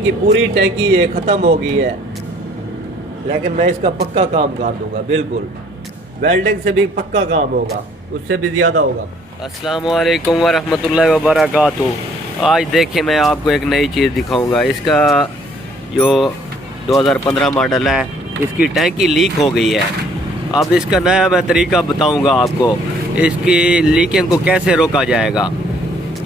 की पूरी टैंकी ये ख़त्म हो गई है, लेकिन मैं इसका पक्का काम कर दूंगा। बिल्कुल वेल्डिंग से भी पक्का काम होगा, उससे भी ज़्यादा होगा। अस्सलाम वालेकुम वरहमतुल्लाहि वबरकातुहू। आज देखिए मैं आपको एक नई चीज़ दिखाऊंगा। इसका जो 2015 मॉडल है, इसकी टैंकी लीक हो गई है। अब इसका नया मैं तरीका बताऊंगा आपको, इसकी लीकिंग को कैसे रोका जाएगा।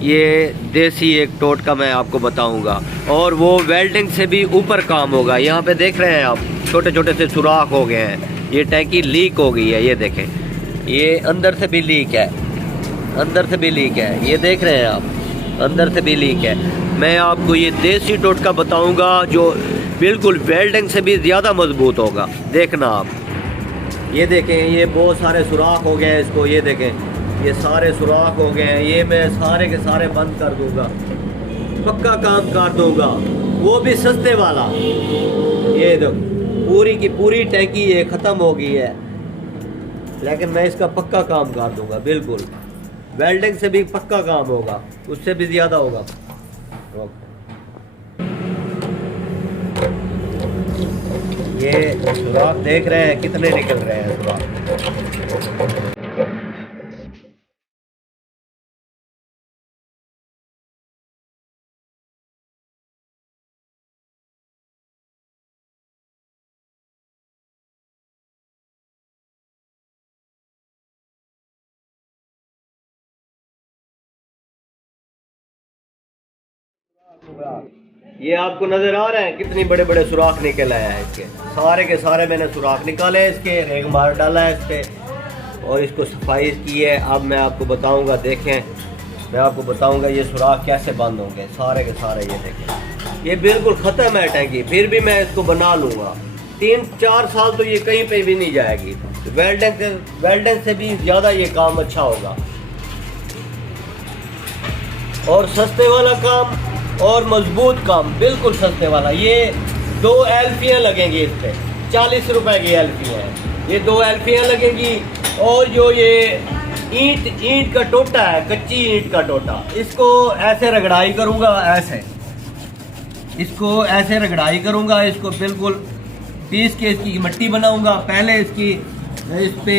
ये देसी एक टोटका मैं आपको बताऊंगा, और वो वेल्डिंग से भी ऊपर काम होगा। यहाँ पे देख रहे हैं आप, छोटे छोटे से सुराख हो गए हैं। ये टैंकी लीक हो गई है, ये देखें, ये अंदर से भी लीक है, अंदर से भी लीक है, ये देख रहे हैं आप, अंदर से भी लीक है। मैं आपको ये देसी टोटका बताऊंगा जो बिल्कुल वेल्डिंग से भी ज़्यादा मजबूत होगा। देखना आप, ये देखें, ये बहुत सारे सुराख हो गए हैं इसको, ये देखें, ये सारे सुराख हो गए हैं। ये मैं सारे के सारे बंद कर दूंगा, पक्का काम कर दूंगा, वो भी सस्ते वाला। ये देखो, पूरी की पूरी टैंकी ये ख़त्म हो गई है, लेकिन मैं इसका पक्का काम कर दूंगा। बिल्कुल वेल्डिंग से भी पक्का काम होगा, उससे भी ज़्यादा होगा। ये सुराख देख रहे हैं कितने निकल रहे हैं सुराख। ये आपको नजर आ रहे हैं कितनी बड़े बड़े सुराख निकल आए हैं इसके, सारे के सारे मैंने सुराख निकाले हैं इसके, रेग मार डाला है इस पे और इसको सफाई की है। अब मैं आपको बताऊंगा, देखें, मैं आपको बताऊंगा ये सुराख कैसे बंद होंगे सारे के सारे। ये देखें, ये बिल्कुल ख़त्म है टैंकी, फिर भी मैं इसको बना लूँगा। 3-4 साल तो ये कहीं पे भी नहीं जाएगी। वेल्डिंग से भी ज़्यादा ये काम अच्छा होगा, और सस्ते वाला काम और मजबूत काम, बिल्कुल सस्ते वाला। ये 2 एल्फियाँ लगेंगी इस पर, 40 रुपए की एल्फियाँ हैं ये, 2 एल्फियाँ लगेंगी। और जो ये ईंट का टोटा है, कच्ची ईंट का टोटा, इसको ऐसे रगड़ाई करूँगा, ऐसे इसको ऐसे रगड़ाई करूँगा, इसको बिल्कुल पीस के इसकी मट्टी बनाऊँगा। पहले इस पे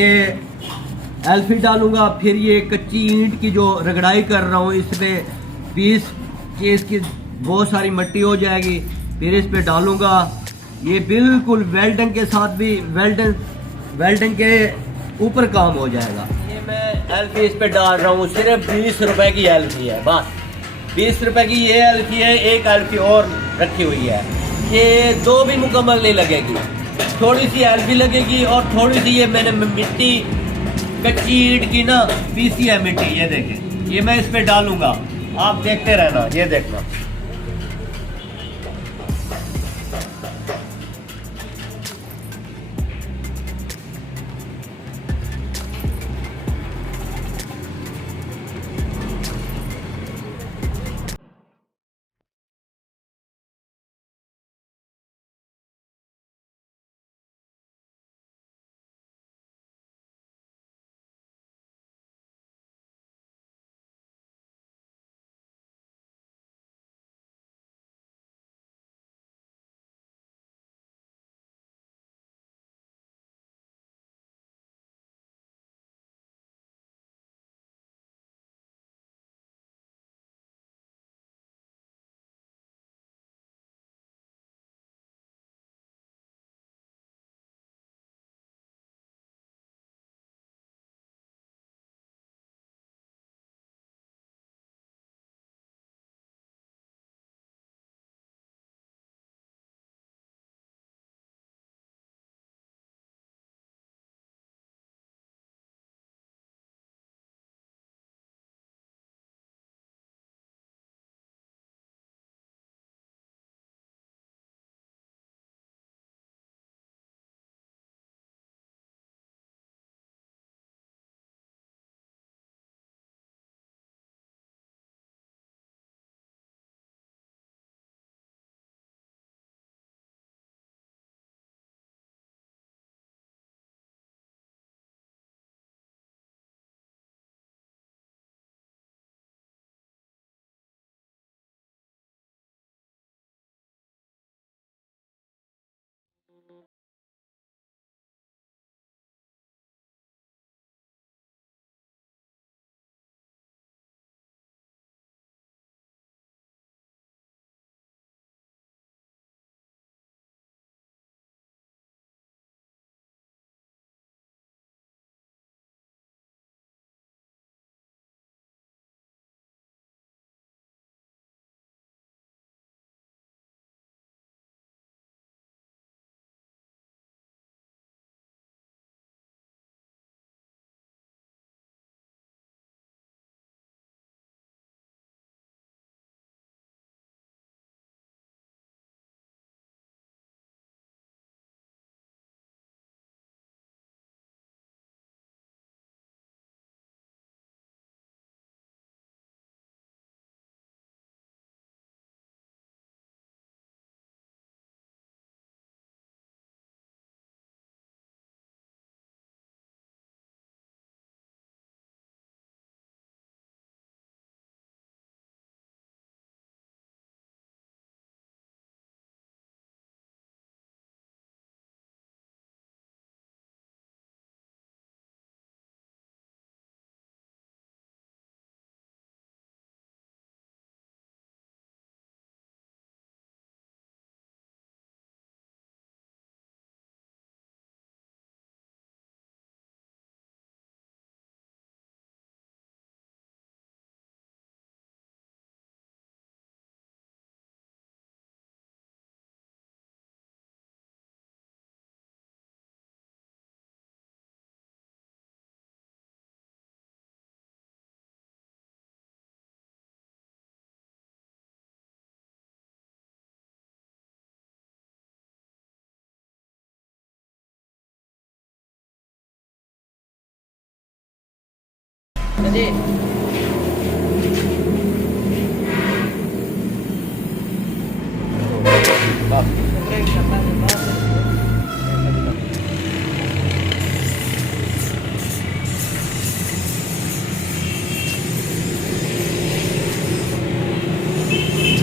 एल्फी डालूँगा, फिर ये कच्ची ईंट की जो रगड़ाई कर रहा हूँ इस पे पीस कि इसकी बहुत सारी मिट्टी हो जाएगी, फिर इस पे डालूंगा। ये बिल्कुल वेल्डिंग के साथ भी वेल्डिंग के ऊपर काम हो जाएगा। ये मैं एल्फी इस पे डाल रहा हूँ, सिर्फ 20 रुपए की एल्फी है, बस 20 रुपए की ये एल्फी है। एक एल्फी और रखी हुई है, ये 2 भी मुकम्मल नहीं लगेगी, थोड़ी सी एल्फी लगेगी और थोड़ी सी ये मैंने मिट्टी कच्ची ईंट की ना पीसी है मिट्टी, ये देखें, ये मैं इस पे डालूंगा। आप देखते रहना, ये देखना।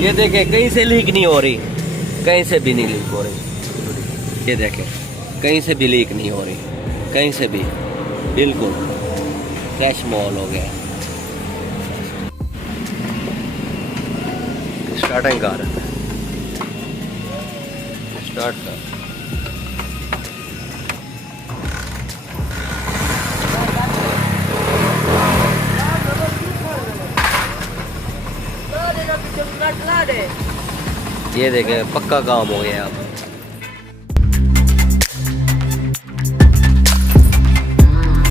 ये देखें कहीं से लीक नहीं हो रही, कहीं से भी नहीं लीक हो रही। ये देखें कहीं से भी लीक नहीं हो रही, कहीं से भी, बिल्कुल फ्रेश माहौल हो गया। स्टार्टिंग कर, स्टार्ट कर। ये देखें पक्का काम हो गया अब।